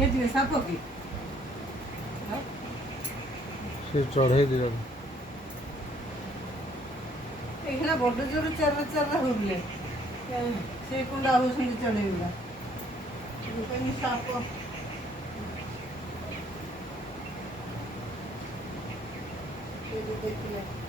ସାପ କି ସେ ଚଢ଼େଇ ଦିଅ ଏଇଖିଣା ବଡ଼ ଜୋର ଚାରା ଚାରା ହଉଥିଲେ ସେ କୁଣ୍ଡା ହଉଛନ୍ତି ଚଢ଼େଇ ଗୁଡ଼ା ସାପ ଦେଖିଲେ